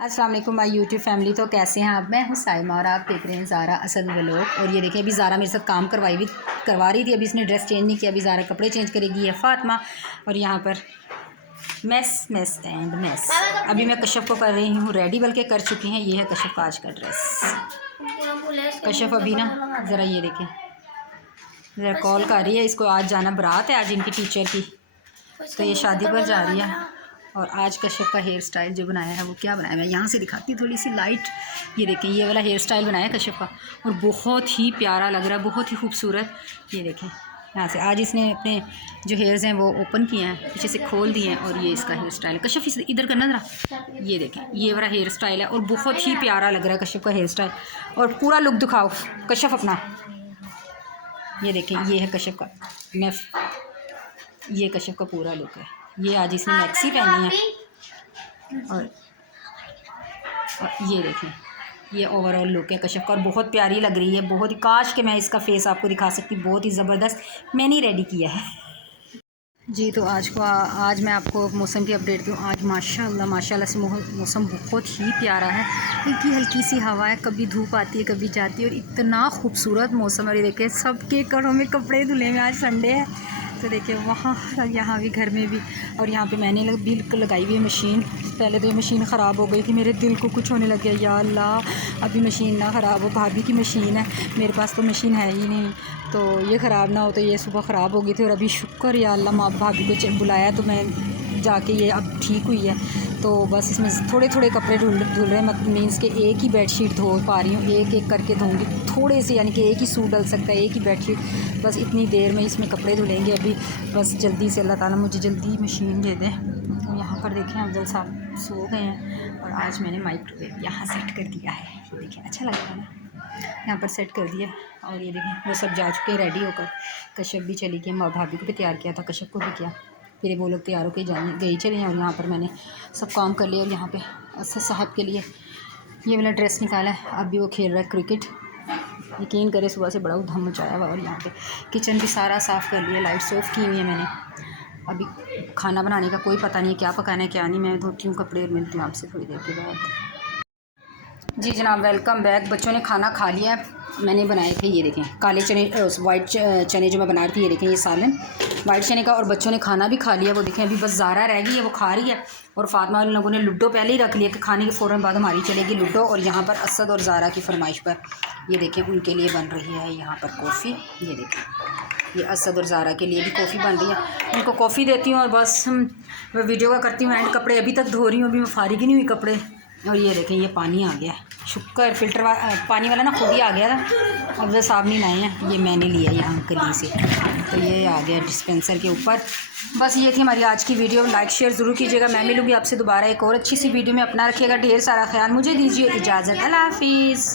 अस्सलाम वालेकुम my YouTube family. तो कैसे हैं आप? मैं हूँ साइमा और आप देख रहे हैं ज़ारा असद व्लॉग। और ये देखें, अभी ज़ारा मेरे साथ काम करवा रही थी। अभी इसने ड्रेस चेंज नहीं किया, अभी ज़ारा कपड़े चेंज करेगी। है फातिमा। और यहाँ पर मेस एंड मेस। अभी मैं कश्यप को कर रही हूँ रेडी, बल्कि कर चुकी हैं। ये है कश्यप का आज का ड्रेस। कश्यप अभी ना ज़रा ये देखें, ज़रा कॉल कर रही है, इसको आज जाना बारात है आज इनकी टीचर की, तो ये शादी पर जा रही है। और आज कश्यप का हेयर स्टाइल जो बनाया है वो क्या बनाया, मैं यहाँ से दिखाती हूँ थोड़ी सी लाइट। ये देखें, ये वाला हेयर स्टाइल बनाया है कश्यप का और बहुत ही प्यारा लग रहा है, बहुत ही खूबसूरत। ये देखें, यहाँ से आज इसने अपने जो हेयर्स हैं वो ओपन किए हैं, पीछे से खोल दिए हैं। और ये इसका हेयर स्टाइल है। कश्यप इसे इधर करना ज़रा, ये देखें, ये वाला हेयर स्टाइल है और बहुत ही प्यारा लग रहा है कश्यप का हेयर स्टाइल। और पूरा लुक दिखाओ कश्यप अपना। ये देखें, ये है कश्यप का ये कश्यप का पूरा लुक है। ये आज इसने मैक्सी पहनी है और ये देखें, ये ओवरऑल लुक है कश्यप का और बहुत प्यारी लग रही है। बहुत ही, काश कि मैं इसका फेस आपको दिखा सकती, बहुत ही ज़बरदस्त मैंने रेडी किया है जी। तो आज मैं आपको मौसम की अपडेट दूँ। आज माशाल्लाह से मौसम बहुत ही प्यारा है। हल्की हल्की सी हवा है, कभी धूप आती है कभी जाती है और इतना खूबसूरत मौसम है। और ये देखें, सबके घरों में कपड़े धुले में, आज संडे है तो देखिए वहाँ यहाँ भी घर में भी। और यहाँ पे मैंने बिल्कुल लगाई हुई है मशीन। पहले तो ये मशीन ख़राब हो गई थी, मेरे दिल को कुछ होने लग गया, या अल्लाह अभी मशीन ना ख़राब हो। भाभी की मशीन है, मेरे पास तो मशीन है ही नहीं, तो ये ख़राब ना हो। तो ये सुबह ख़राब हो गई थी और अभी शुक्र या अल्लाह माँ भाभी को बुलाया तो मैं जाके ये अब ठीक हुई है। तो बस इसमें थोड़े थोड़े कपड़े धुल रहे हैं, मतलब मीन्स के एक ही बेडशीट धो पा रही हूँ, एक एक करके धोऊँगी थोड़े से, यानी कि एक ही सूट डल सकता है, एक ही बेडशीट। बस इतनी देर में इसमें कपड़े धुलेंगे अभी। बस जल्दी से अल्लाह ताला मुझे जल्दी मशीन दे दें। तो यहाँ पर देखें, अफजल साहब सो गए हैं और आज मैंने माइक्रोवेव यहाँ सेट कर दिया है। ये देखें, अच्छा लग रहा है ना, यहाँ पर सेट कर दिया। और ये देखें, वो सब जा चुके हैं रेडी होकर। कश्यप भी चली गई, माँ भाभी को भी तैयार किया था, कश्यप को भी किया, फिर वो लोग तैयार होकर गई चले हैं। और यहाँ पर मैंने सब काम कर लिया। और यहाँ पे असद साहब के लिए ये वाला ड्रेस निकाला है, अभी वो खेल रहा है क्रिकेट। यकीन करे सुबह से बड़ा उधम मचाया हुआ। और यहाँ पे किचन भी सारा साफ़ कर लिया, लाइट्स ऑफ की हुई है मैंने। अभी खाना बनाने का कोई पता नहीं है, क्या पकाना है क्या नहीं। मैं धोती हूँ कपड़े और मिलती हूँ आपसे थोड़ी देर के बाद। जी जनाब, वेलकम बैक। बच्चों ने खाना खा लिया। मैंने बनाए थे, ये देखें, काले चने, वाइट चने जो मैं बना रही थी। ये देखें, ये सालन वाइट चने का। और बच्चों ने खाना भी खा लिया। वो देखें, अभी बस ज़ारा रह गई है, वो खा रही है। और फातिमा वाले लोगों ने लूडो पहले ही रख लिया कि खाने के फ़ौरन बाद हमारी चलेगी लूडो। और यहाँ पर असद और ज़ारा की फरमाइश पर ये देखें उनके लिए बन रही है यहाँ पर कॉफ़ी। ये देखें, ये असद और ज़ारा के लिए भी कॉफ़ी बन रही है। उनको कॉफ़ी देती हूँ और बस मैं वीडियो का करती हूँ एंड। कपड़े अभी तक धो रही हूँ, अभी मैं फारिग ही नहीं हुई कपड़े। और ये देखें, ये पानी आ गया है, शुक्र फ़िल्टर पानी वाला ना खुद ही आ गया था। अब जो साहब नहीं लाए हैं, ये मैंने लिया यहाँ गली से, तो ये आ गया डिस्पेंसर के ऊपर। बस ये थी हमारी आज की वीडियो। लाइक शेयर ज़रूर कीजिएगा। मैं मिलूँगी आपसे दोबारा एक और अच्छी सी वीडियो में। अपना रखिएगा ढेर सारा ख्याल। मुझे दीजिए इजाज़त। अल्लाह हाफिज़।